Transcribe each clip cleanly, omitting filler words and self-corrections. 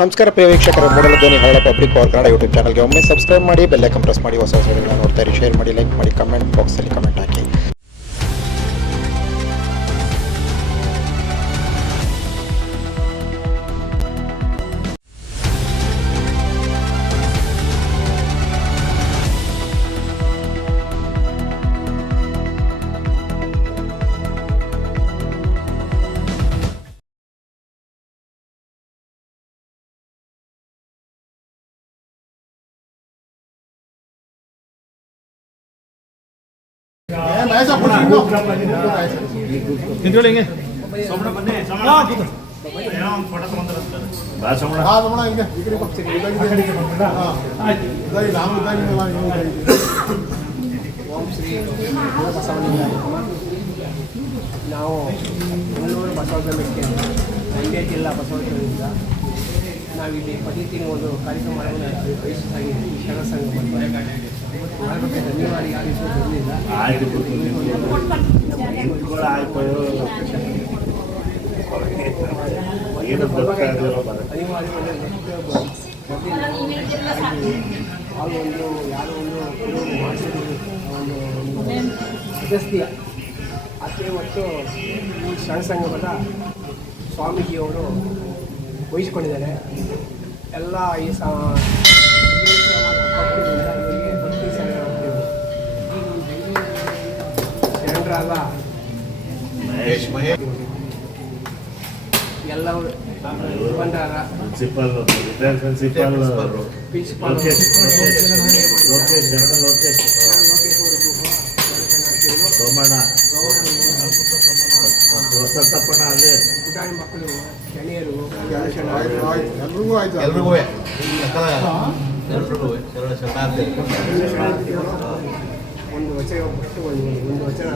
ನಮಸ್ಕಾರ ಪ್ರಿಯ ವೀಕ್ಷಕರೇ, ಮೂಡಲ ಧ್ವನಿ ಹಳ್ಳ ಪಬ್ಲಿಕ್ ಪವರ್ ಕನ್ನಡ ಯೂಟ್ಯೂಬ್ ಚಾನಲ್ಗೆ ಒಮ್ಮೆ ಸಬ್ಸ್ಕ್ರೈಬ್ ಮಾಡಿ, ಬೆಲ್ ಐಕಾನ್ ಪ್ರೆಸ್ ಮಾಡಿ, ಹೊಸ ವಿಡಿಯೋಗಳನ್ನ ನೋಡ್ತಾ ಇರಿ. ಶೇರ್ ಮಾಡಿ, ಲೈಕ್ ಮಾಡಿ, ಕಮೆಂಟ್ ಬಾಕ್ಸಲ್ಲಿ ಕಮೆಂಟ್ ಹಾಕಿ. ನಿಂತ್ಕೊಳ್ಳಿ ಓಂ ಶ್ರೀ ಬಸವಲಿಂಗ. ನಾವು ಮುಳ್ಳೂರು ಬಸವಲಿಂಗಕ್ಕೆ ಮಂಡ್ಯ ಜಿಲ್ಲಾ ಬಸವಲಿಂಗದಿಂದ ನಾವಿಲ್ಲಿ ಪ್ರತಿ ತಿಂಗಳು ಒಂದು ಕಾರ್ಯಕ್ರಮವನ್ನು ವಹಿಸುತ್ತಾಗಿದ್ದೀವಿ. ಶರಣ ಸಂಘ ಅದಕ್ಕೆ ಧನ್ಯವಾದ. ಯಾರಿಗೂ ಬರಲಿಲ್ಲ. ಅದು ಒಂದು ಯಾರೋ ಒಂದು ಮಾಡಿಸಿದ್ರು ಒಂದು ಸದಸ್ಯ ಅತ್ತೆ ಮತ್ತು ಈ ಶರಣ ಸಂಘದ ಸ್ವಾಮೀಜಿಯವರು ವಹಿಸಿಕೊಂಡಿದ್ದಾರೆ. ಎಲ್ಲ ಈ ಶರಣರಾದ ಎಲ್ಲವರು ಬಂಡಾರ ಪ್ರಿನ್ಸಿಪಾಲ್ ಸೋಮಣ್ಣ ವಸಂತಪ್ಪಣ್ಣ ಅಲ್ಲೇ ಪುಟಾಣಿ ಮಕ್ಕಳು ಗೆಳೆಯರು ಎಲ್ರಿಗೂ ಒಂದು ವಚನ ಒಂದು ವಚನ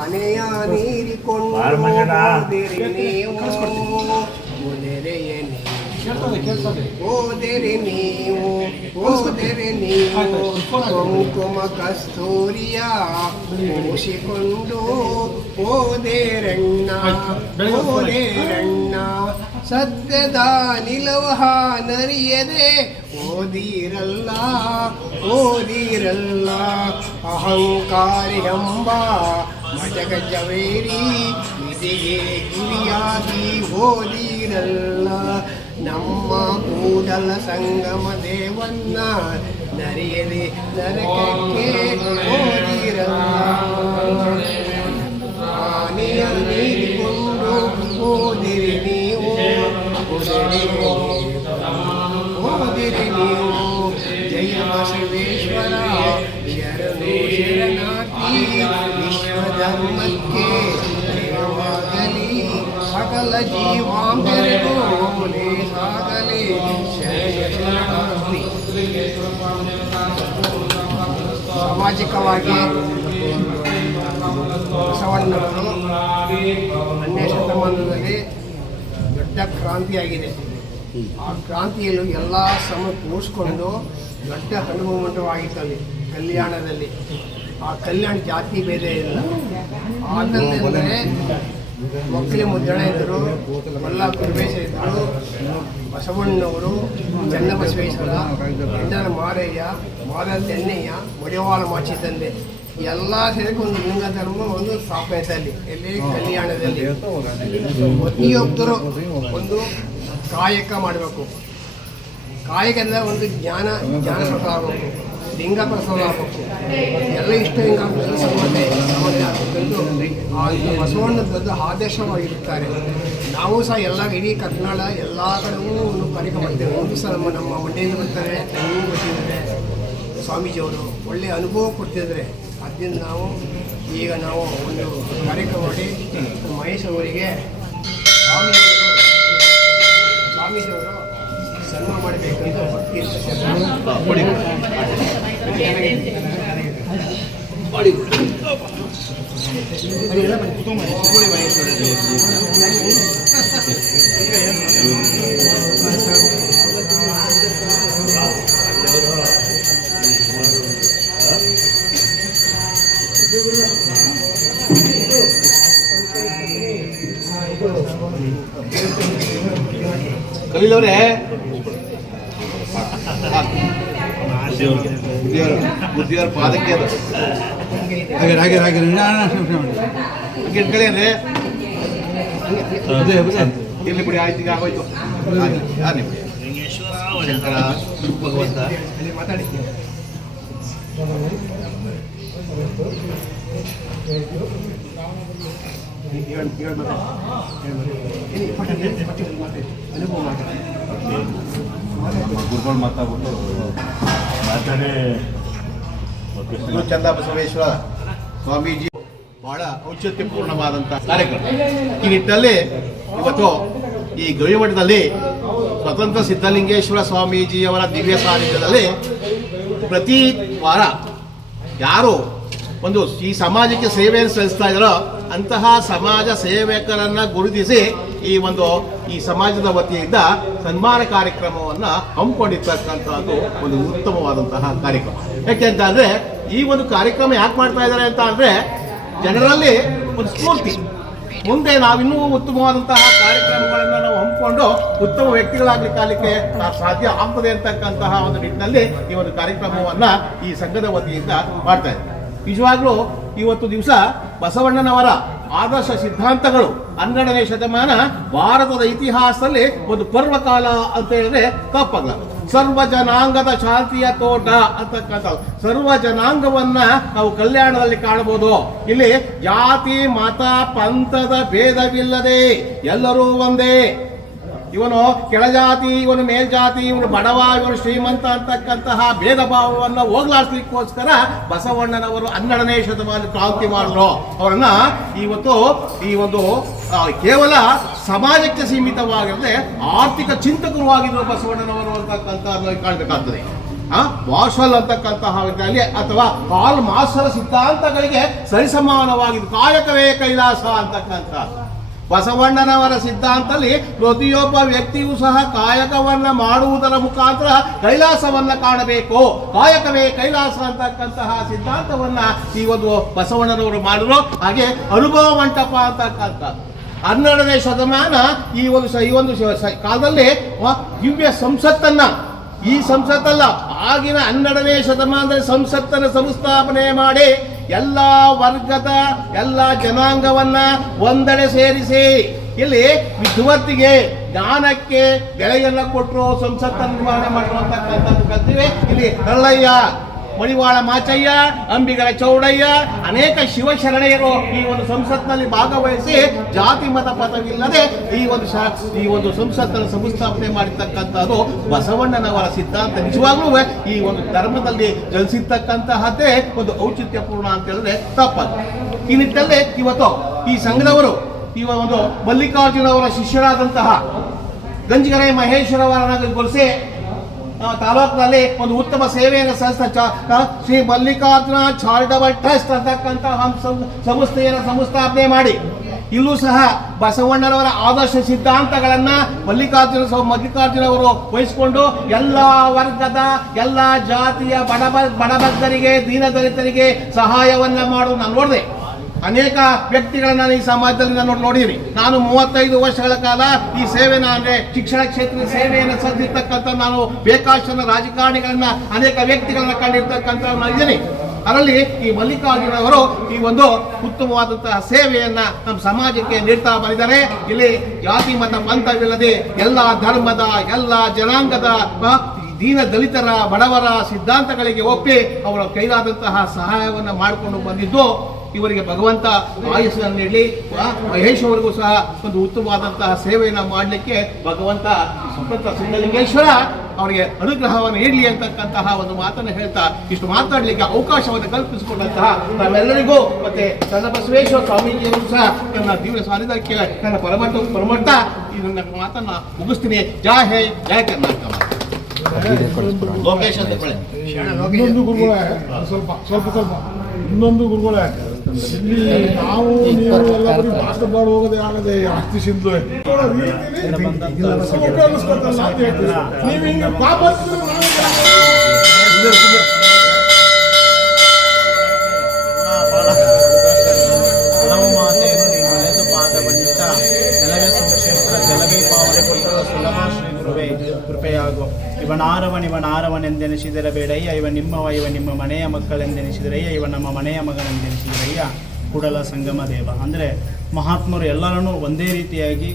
ಆನೆಯ ನೀರಿಕೊಂಡು ಓದೆರೆ ನೀವು ಕುಂಕುಮ ಕಸ್ತೂರಿಯ ಮೂಸಿಕೊಂಡು ಓದೇರಣ್ಣ ಸತ್ಯದ ನಿಲವಹ ನರಿಯದೆ ಓದಿರಲ್ಲ ಅಹಂಕಾರಿ ಎಂಬ ಮಜಗಜವೇರಿ ವಿಧಿಗೆ ಗುರಿಯಾಗಿ ಓದಿರಲ್ಲ. ನಮ್ಮ ಕೂಡಲ ಸಂಗಮ ದೇವನ್ನ ನರಿಯದೆ ನರಕಕ್ಕೆ ಓದಿರಲ್ಲ. ಆನೆಯ ನೀಡಿಕೊಂಡು ಓದಿರಿ ನೀವು ಜಯ ಬಸವೇಶ್ವರ ಶರಣು ಶರಣಾರ್ಥಿ ವಿಶ್ವಧರ್ಮಕ್ಕೆ ಜಯವಾಗಲಿ. ಸಕಲ ಜೀವಾಂಬೆರಗೂ ಸಾಗಲಿ ಶರಣಾರ್ಥಿ. ಸಾಮಾಜಿಕವಾಗಿ ಬಸವಣ್ಣವರು 10ನೇ ಶತಮಾನದಲ್ಲಿ ದೊಡ್ಡ ಕ್ರಾಂತಿಯಾಗಿದೆ. ಆ ಕ್ರಾಂತಿಯಲ್ಲೂ ಎಲ್ಲ ಶ್ರಮ ಕೂಡಿಸ್ಕೊಂಡು ದೊಡ್ಡ ಹನುಮಂತವಾಗಿತ್ತಲ್ಲಿ ಕಲ್ಯಾಣದಲ್ಲಿ. ಆ ಕಲ್ಯಾಣ ಜಾತಿ ಭೇದ ಇಲ್ಲ. ಆದ್ದರಿಂದಲೇ ಮಕ್ಕಳ ಮುದ್ದಣ ಇದ್ದರು, ಮಲ್ಲ ಕುರುಬೇಶ ಇದ್ದರು, ಬಸವಣ್ಣವರು, ಚನ್ನಬಸವೇಶ್ವರ, ಎಂಡರ ಮಾರಯ್ಯ, ಮಾದ ತೆನ್ನಯ್ಯ, ಒಡೆವಾಳ ಮಾಚಿ ತಂದೆ ಎಲ್ಲ ಸೇರಿಕೊಂಡು ಒಂದು ಲಿಂಗ ಧರ್ಮ ಒಂದು ಸ್ಥಾಪನೆಯಲ್ಲಿ ಎಲ್ಲಿ ಕಲ್ಯಾಣದಲ್ಲಿ ಪ್ರತಿಯೊಬ್ಬರು ಒಂದು ಕಾಯಕ ಮಾಡಬೇಕು. ಕಾಯಕದಿಂದ ಒಂದು ಜ್ಞಾನ ಪ್ರಸಾದ ಆಗಬೇಕು, ಲಿಂಗ ಪ್ರಸಾದ ಆಗಬೇಕು. ಎಲ್ಲ ಇಷ್ಟ ಲಿಂಗ ಸಮತೆ ಆ ಬಸವಣ್ಣ ದೊಡ್ಡ ಆದೇಶವಾಗಿರುತ್ತಾರೆ. ನಾವು ಸಹ ಎಲ್ಲ ಇಡೀ ಕರ್ನಾಟಕ ಎಲ್ಲ ಕಡೆಗೂ ಒಂದು ಕಾರ್ಯಕ್ರಮ ಮಾಡ್ತೇವೆ. ಒಂದು ಸಹ ನಮ್ಮ ಮಂಡ್ಯದಿಂದ ಬರ್ತಾರೆ, ನಮಗೂ ಬರ್ತಿದ್ದಾರೆ ಸ್ವಾಮೀಜಿಯವರು, ಒಳ್ಳೆಯ ಅನುಭವ ಕೊಡ್ತಿದ್ದಾರೆ. ಅದರಿಂದ ನಾವು ಒಂದು ಕಾರ್ಯಕ್ರಮ ಮಾಡಿ ಮಹೇಶ್ ಅವರಿಗೆ ಸ್ವಾಮೀಜಿಯವರು ಸನ್ಮಾನ ಮಾಡಬೇಕಂತ ಭಕ್ತಿ ಕಲೀಲವ್ರೆ ಬುದ್ಧಿಯವ್ರ ಪಾದಕ್ಕೆ ಅದು ಇಟ್ಕೊಳ್ಳಿ ಅಂದ್ರೆ ಇರ್ಲಿ ಬಿಡಿ, ಆಯ್ತು, ಈಗ ಆಗೋಯ್ತು. ಯಾರು ನಿಮಗೆ ಶಂಕರ ಭಗವಂತ ಮಾತಾಡಿ. ಗುರುಗಳು ಮಾತಾಡ್ಬಿಟ್ಟು ಗುರು ಚಂದಬಸವೇಶ್ವರ ಸ್ವಾಮೀಜಿ ಬಹಳ ಔಚಿತ್ಯಪೂರ್ಣವಾದಂತಹ ಕಾರ್ಯಕ್ರಮ. ಈ ನಿಟ್ಟಿನಲ್ಲಿ ಇವತ್ತು ಈ ಗವಿಮಠದಲ್ಲಿ ಸ್ವತಂತ್ರ ಸಿದ್ಧಲಿಂಗೇಶ್ವರ ಸ್ವಾಮೀಜಿಯವರ ದಿವ್ಯ ಸಾನ್ನಿಧ್ಯದಲ್ಲಿ ಪ್ರತಿ ವಾರ ಯಾರು ಒಂದು ಈ ಸಮಾಜಕ್ಕೆ ಸೇವೆಯನ್ನು ಸಲ್ಲಿಸ್ತಾ ಇದ್ದಾರೋ ಅಂತಹ ಸಮಾಜ ಸೇವಕರನ್ನ ಗುರುತಿಸಿ ಈ ಸಮಾಜದ ವತಿಯಿಂದ ಸನ್ಮಾನ ಕಾರ್ಯಕ್ರಮವನ್ನು ಹಮ್ಮಿಕೊಂಡಿರ್ತಕ್ಕಂಥದ್ದು ಒಂದು ಉತ್ತಮವಾದಂತಹ ಕಾರ್ಯಕ್ರಮ. ಯಾಕೆಂತಂದ್ರೆ ಈ ಒಂದು ಕಾರ್ಯಕ್ರಮ ಯಾಕೆ ಮಾಡ್ತಾ ಇದ್ದಾರೆ ಅಂತ ಅಂದ್ರೆ ಜನರಲ್ಲಿ ಒಂದು ಸ್ಫೂರ್ತಿ, ಮುಂದೆ ನಾವಿನ್ನೂ ಉತ್ತಮವಾದಂತಹ ಕಾರ್ಯಕ್ರಮಗಳನ್ನು ನಾವು ಹಮ್ಮಿಕೊಂಡು ಉತ್ತಮ ವ್ಯಕ್ತಿಗಳಾಗಲಿಕ್ಕೆ ಸಾಧ್ಯ ಆಗ್ತದೆ ಅಂತಕ್ಕಂತಹ ಒಂದು ನಿಟ್ಟಿನಲ್ಲಿ ಈ ಒಂದು ಕಾರ್ಯಕ್ರಮವನ್ನ ಈ ಸಂಘದ ವತಿಯಿಂದ ಮಾಡ್ತಾ ಇದ್ದಾರೆ. ನಿಜವಾಗ್ಲೂ ಇವತ್ತು ದಿವಸ ಬಸವಣ್ಣನವರ ಆದರ್ಶ ಸಿದ್ಧಾಂತಗಳು 12ನೇ ಶತಮಾನ ಭಾರತದ ಇತಿಹಾಸದಲ್ಲಿ ಒಂದು ಪರ್ವಕಾಲ ಅಂತ ಹೇಳಿದ್ರೆ ತಪ್ಪಾಗಲ್ಲ. ಸರ್ವ ಜನಾಂಗದ ಶಾಂತಿಯ ತೋಟ ಅಂತಕ್ಕಂಥ ಸರ್ವ ಜನಾಂಗವನ್ನ ನಾವು ಕಲ್ಯಾಣದಲ್ಲಿ ಕಾಣಬಹುದು. ಇಲ್ಲಿ ಜಾತಿ ಮತ ಪಂಥದ ಭೇದವಿಲ್ಲದೆ ಎಲ್ಲರೂ ಒಂದೇ. ಇವನು ಕೆಳಜಾತಿ, ಇವನು ಮೇಲ್ಜಾತಿ, ಇವನು ಬಡವ, ಇವನು ಶ್ರೀಮಂತ ಅಂತಕ್ಕಂತಹ ಭೇದ ಭಾವವನ್ನು ಹೋಗ್ಲಾಡಿಸ್ಲಿಕ್ಕೋಸ್ಕರ ಬಸವಣ್ಣನವರು 12ನೇ ಶತಮಾನ ಕ್ರಾಂತಿ ಮಾಡಿದ್ರು. ಅವರನ್ನ ಇವತ್ತು ಈ ಒಂದು ಕೇವಲ ಸಮಾಜಕ್ಕೆ ಸೀಮಿತವಾಗಿರದೆ ಆರ್ಥಿಕ ಚಿಂತಕರು ಆಗಿದ್ರು ಬಸವಣ್ಣನವರು ಅಂತಕ್ಕಂಥ ಕಾಣಬೇಕಾಗ್ತದೆ. ವಾಷಲ್ ಅಂತಕ್ಕಂತಹ ವಿದ್ಯಾಲಯ ಅಥವಾ ಕಾಲ್ ಮಾರ್ಕ್ಸರ ಸಿದ್ಧಾಂತಗಳಿಗೆ ಸರಿಸಮಾನವಾಗಿದ್ದು ಕಾಯಕವೇ ಕೈಲಾಸ ಅಂತಕ್ಕಂಥ ಬಸವಣ್ಣನವರ ಸಿದ್ಧಾಂತದಲ್ಲಿ ಪ್ರತಿಯೊಬ್ಬ ವ್ಯಕ್ತಿಯೂ ಸಹ ಕಾಯಕವನ್ನ ಮಾಡುವುದರ ಮುಖಾಂತರ ಕೈಲಾಸವನ್ನ ಕಾಣಬೇಕು, ಕಾಯಕವೇ ಕೈಲಾಸ ಅಂತಕ್ಕಂತಹ ಸಿದ್ಧಾಂತವನ್ನ ಈ ಒಂದು ಬಸವಣ್ಣನವರು ಮಾಡಿದ್ರು. ಹಾಗೆ ಅನುಭವ ಮಂಟಪ ಅಂತಕ್ಕಂಥ 12ನೇ ಶತಮಾನ ಈ ಒಂದು ಕಾಲದಲ್ಲಿ ದಿವ್ಯ ಸಂಸತ್ತನ್ನ, ಈ ಸಂಸತ್ತಲ್ಲ ಆಗಿನ 12ನೇ ಶತಮಾನದಲ್ಲಿ ಸಂಸತ್ತನ್ನು ಸಂಸ್ಥಾಪನೆ ಮಾಡಿ ಎಲ್ಲ ವರ್ಗದ ಎಲ್ಲ ಜನಾಂಗವನ್ನ ಒಂದೆಡೆ ಸೇರಿಸಿ ಇಲ್ಲಿ ವಿದ್ವತ್ತಿಗೆ ಜ್ಞಾನಕ್ಕೆ ಬೆಲೆಯನ್ನ ಕೊಟ್ಟರು, ಸಂಸತ್ತನ್ನು ನಿರ್ಮಾಣ ಮಾಡಿರುವಂತಕ್ಕಂಥದ್ದು ಕಲ್ತಿವೆ. ಇಲ್ಲಿ ಕಳ್ಳಯ್ಯ, ಮಡಿವಾಳ ಮಾಚಯ್ಯ, ಅಂಬಿಗರ ಚೌಡಯ್ಯ, ಅನೇಕ ಶಿವಶರಣೆಯರು ಈ ಒಂದು ಸಂಸತ್ನಲ್ಲಿ ಭಾಗವಹಿಸಿ ಜಾತಿ ಮತ ಪದವಿಲ್ಲದೆ ಈ ಒಂದು ಸಂಸತ್ತನ್ನು ಸಂಸ್ಥಾಪನೆ ಮಾಡಿರ್ತಕ್ಕಂಥದ್ದು ಬಸವಣ್ಣನವರ ಸಿದ್ಧಾಂತ. ನಿಜವಾಗ್ಲೂ ಈ ಒಂದು ಧರ್ಮದಲ್ಲಿ ಜನಿಸಿರ್ತಕ್ಕಂತಹದ್ದೇ ಒಂದು ಔಚಿತ್ಯಪೂರ್ಣ ಅಂತ ಹೇಳಿದ್ರೆ ತಪ್ಪಲ್ಲ. ಈ ನಿಟ್ಟಿನಲ್ಲಿ ಇವತ್ತು ಈ ಸಂಘದವರು ಒಂದು ಮಲ್ಲಿಕಾರ್ಜುನವರ ಶಿಷ್ಯರಾದಂತಹ ಗಂಜಿಗರೆ ಮಹೇಶ್ವರವರನ್ನ ಗೊಲಿಸಿ ತಾಲೂಕಿನಲ್ಲಿ ಒಂದು ಉತ್ತಮ ಸೇವೆಯನ್ನು ಸಲ್ಲಿಸಿದ ಶ್ರೀ ಮಲ್ಲಿಕಾರ್ಜುನ ಚಾರಿಟಬಲ್ ಟ್ರಸ್ಟ್ ಅಂತಕ್ಕಂಥ ಸಂಸ್ಥೆಯನ್ನು ಸಂಸ್ಥಾಪನೆ ಮಾಡಿ ಇಲ್ಲೂ ಸಹ ಬಸವಣ್ಣನವರ ಆದರ್ಶ ಸಿದ್ಧಾಂತಗಳನ್ನ ಮಲ್ಲಿಕಾರ್ಜುನವರು ವಹಿಸಿಕೊಂಡು ಎಲ್ಲ ವರ್ಗದ ಎಲ್ಲ ಜಾತಿಯ ಬಡಬಗ್ಗರಿಗೆ ದೀನದಲಿತರಿಗೆ ಸಹಾಯವನ್ನ ಮಾಡೋದು ನಾನು ನೋಡಿದೆ. ಅನೇಕ ವ್ಯಕ್ತಿಗಳನ್ನ ಈ ಸಮಾಜದಲ್ಲಿ ನಾನು ನೋಡಿದ್ದೀನಿ. ನಾನು 35 ವರ್ಷಗಳ ಕಾಲ ಈ ಸೇವೆನ ಅಂದ್ರೆ ಶಿಕ್ಷಣ ಕ್ಷೇತ್ರದ ಸೇವೆಯನ್ನು ಸಲ್ಲಿರ್ತಕ್ಕಂಥ ನಾನು ಬೇಕಾದಷ್ಟು ರಾಜಕಾರಣಿಗಳನ್ನ ಅನೇಕ ವ್ಯಕ್ತಿಗಳನ್ನ ಕಂಡಿರ್ತಕ್ಕಂಥ ಇದ್ದೀನಿ. ಅದರಲ್ಲಿ ಈ ಮಲ್ಲಿಕಾರ್ಜುನವರು ಈ ಒಂದು ಉತ್ತಮವಾದಂತಹ ಸೇವೆಯನ್ನ ನಮ್ಮ ಸಮಾಜಕ್ಕೆ ನೀಡ್ತಾ ಬಂದಿದ್ದಾರೆ. ಇಲ್ಲಿ ಜಾತಿ ಮತ ಪಂಥವಿಲ್ಲದೆ ಎಲ್ಲ ಧರ್ಮದ ಎಲ್ಲ ಜನಾಂಗದ ದೀನ ದಲಿತರ ಬಡವರ ಸಿದ್ಧಾಂತಗಳಿಗೆ ಒಪ್ಪಿ ಅವರ ಕೈಲಾದಂತಹ ಸಹಾಯವನ್ನು ಮಾಡಿಕೊಂಡು ಬಂದಿದ್ದು ಇವರಿಗೆ ಭಗವಂತ ಆಯುಷ್ಯನ್ನು ನೀಡಲಿ. ಮಹೇಶ್ ಅವರಿಗೂ ಸಹ ಒಂದು ಉತ್ತಮವಾದಂತಹ ಸೇವೆಯನ್ನು ಮಾಡಲಿಕ್ಕೆ ಭಗವಂತ ಸ್ವತಂತ್ರ ಸಿದ್ಧಲಿಂಗೇಶ್ವರ ಅವರಿಗೆ ಅನುಗ್ರಹವನ್ನು ನೀಡಲಿ ಅಂತಕ್ಕಂತಹ ಒಂದು ಮಾತನ್ನು ಹೇಳ್ತಾ ಇಷ್ಟು ಮಾತಾಡಲಿಕ್ಕೆ ಅವಕಾಶವನ್ನು ಕಲ್ಪಿಸಿಕೊಂಡಂತಹ ನಾವೆಲ್ಲರಿಗೂ ಮತ್ತೆ ಚನ್ನಬಸವೇಶ್ವರ ಸ್ವಾಮೀಜಿಯವರು ಸಹ ನನ್ನ ದಿವ್ಯ ಸಾನ್ನಿಧ್ಯಕ್ಕೆ ನನ್ನ ಪರಮಟ್ಟ ಈ ನನ್ನ ಮಾತನ್ನ ಮುಗಿಸ್ತೀನಿ. ಜೈ ಹೇ ಜೈ ಕರ್ನಾಟಕ. ಲೋಕೇಶ್ ಅಂತ ಇನ್ನೊಂದು ಗುರುಗಳೇ ಸ್ವಲ್ಪ ಇನ್ನೊಂದು ಗುರುಗಳೇ, ಇಲ್ಲಿ ನಾವು ನೀವು ಎಲ್ಲ ಬರೀ ಮಾತನಾಡಿ ಹೋಗೋದೇ ಆಗದೆ ಆಸ್ತಿ ಸಿಂಧು ನೀವು ಹಿಂಗೆ ಪಾಪ ಮಾತೆಯನ್ನು ನೀವು ನೆಲೆದು ಪಾದ ಬಂದಿಟ್ಟ ನೆಲವೇ ಸುಕ್ಷೇತ್ರ ಜಲವೇ ಪಾವನೆ ಕೊಟ್ಟರು ಸುಲಭ ಶ್ರೀ ಗುರು ಕೃಪೆಯಾಗು. ಇವನಾರವನೆಂದೆನಿಸಿದಿರಬೇಡಯ್ಯ, ಇವ ನಿಮ್ಮ ಮನೆಯ ಮಕ್ಕಳೆಂದೆನಿಸಿದಿರಯ್ಯ, ಇವ ನಮ್ಮ ಮನೆಯ ಮಗನೆಂದೆನಿಸಿದಿರಯ್ಯ ಕೂಡಲ ಸಂಗಮ ದೇವ. ಅಂದರೆ ಮಹಾತ್ಮರು ಎಲ್ಲರನ್ನೂ ಒಂದೇ ರೀತಿಯಾಗಿ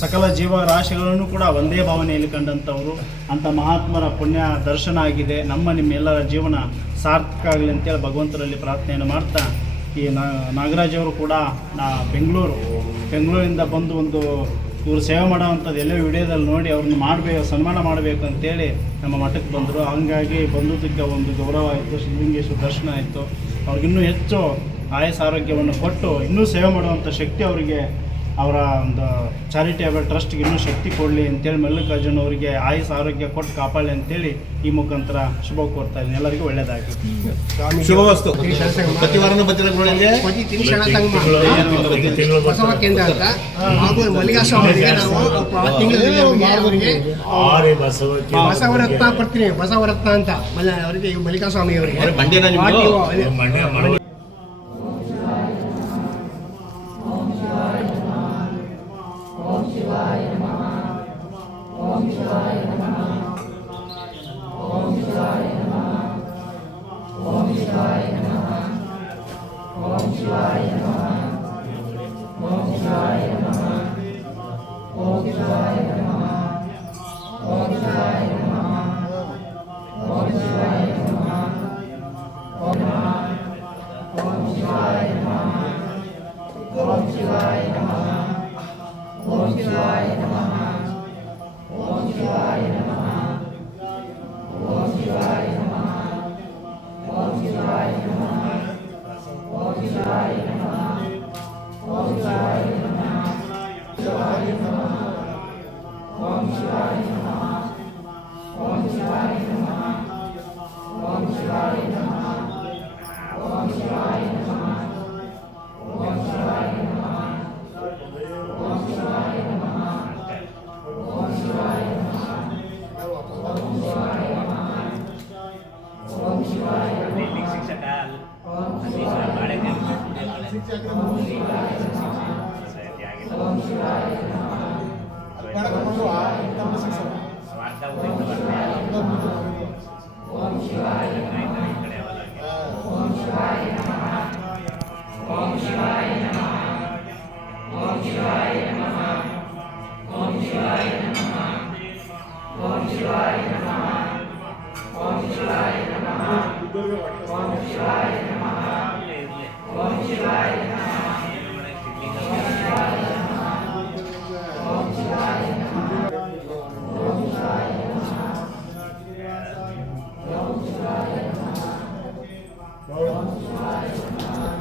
ಸಕಲ ಜೀವರಾಶಿಗಳನ್ನು ಕೂಡ ಒಂದೇ ಭಾವನೆಯಲ್ಲಿ ಕಂಡಂಥವರು. ಅಂಥ ಮಹಾತ್ಮರ ಪುಣ್ಯ ದರ್ಶನ ಆಗಿದೆ. ನಿಮ್ಮೆಲ್ಲರ ಜೀವನ ಸಾರ್ಥಕ ಆಗಲಿ ಅಂತೇಳಿ ಭಗವಂತರಲ್ಲಿ ಪ್ರಾರ್ಥನೆಯನ್ನು ಮಾಡ್ತಾ, ಈ ನಾಗರಾಜ್ ಅವರು ಕೂಡ ಬೆಂಗಳೂರಿಂದ ಬಂದು ಇವರು ಸೇವೆ ಮಾಡೋವಂಥದ್ದು ಎಲ್ಲೋ ವಿಡಿಯೋದಲ್ಲಿ ನೋಡಿ ಅವ್ರನ್ನ ಸನ್ಮಾನ ಮಾಡಬೇಕು ಅಂತೇಳಿ ನಮ್ಮ ಮಠಕ್ಕೆ ಬಂದರು. ಹಾಗಾಗಿ ಬಂದುದಕ್ಕೆ ಒಂದು ಗೌರವ ಆಯಿತು, ಸಿದ್ಧಲಿಂಗೇಶ್ವರ ದರ್ಶನ ಆಯಿತು. ಅವ್ರಿಗಿನ್ನೂ ಹೆಚ್ಚು ಆಯಸ್ಸು ಆರೋಗ್ಯವನ್ನು ಕೊಟ್ಟು ಇನ್ನೂ ಸೇವೆ ಮಾಡುವಂಥ ಶಕ್ತಿ ಅವರಿಗೆ, ಅವರ ಒಂದು ಚಾರಿಟೇಬಲ್ ಟ್ರಸ್ಟ್ಗೆ ಇನ್ನೂ ಶಕ್ತಿ ಕೊಡಲಿ ಅಂತೇಳಿ ಮಲ್ಲಿಕಾರ್ಜುನ್ ಅವರಿಗೆ ಆಯಸ್ಸು ಆರೋಗ್ಯ ಕೊಟ್ಟು ಕಾಪಾಡಲಿ ಅಂತೇಳಿ ಈ ಮುಖಾಂತರ ಶುಭ ಕೋರ್ತಾ ಇದ್ದೀನಿ. ಎಲ್ಲರಿಗೂ ಒಳ್ಳೆಯದಾಗಿ ಶುಭವಸ್ತು. ಪ್ರತಿ ವಾರನೂ ಬರ್ತೀರಾ ನೋಡಿದ್ರೆ ಬಸವ ಕೇಂದ್ರ ಅಂತ ಹಾಗೂ ಮಲ್ಲಿಕಾಸ್ವಾಮಿಗೆ ಬಸವರತ್ನ ಬರ್ತೀನಿ, ಬಸವರತ್ನ ಅಂತ ಅವರಿಗೆ ಮಲ್ಲಿಕಾಸ್ವಾಮಿ ಅವರಿಗೆ ಮಂಡ್ಯನ ನಿಮ್ದು?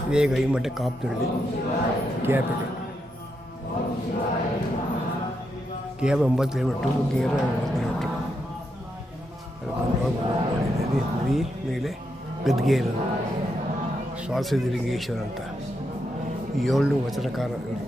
ಇದೇ ಗವಿಮಠ ಕಾಪುನಹಳ್ಳಿ KR-ಪೇಟೆ. KR 9 kilometre, KR 9 kilometre. ನದಿ ಮೇಲೆ ಗದ್ಗೆ ಇರೋದು. ಸ್ವಾಸಲಿಂಗೇಶ್ವರ ಅಂತ 7 ವಚನಕಾರ ಇವರು.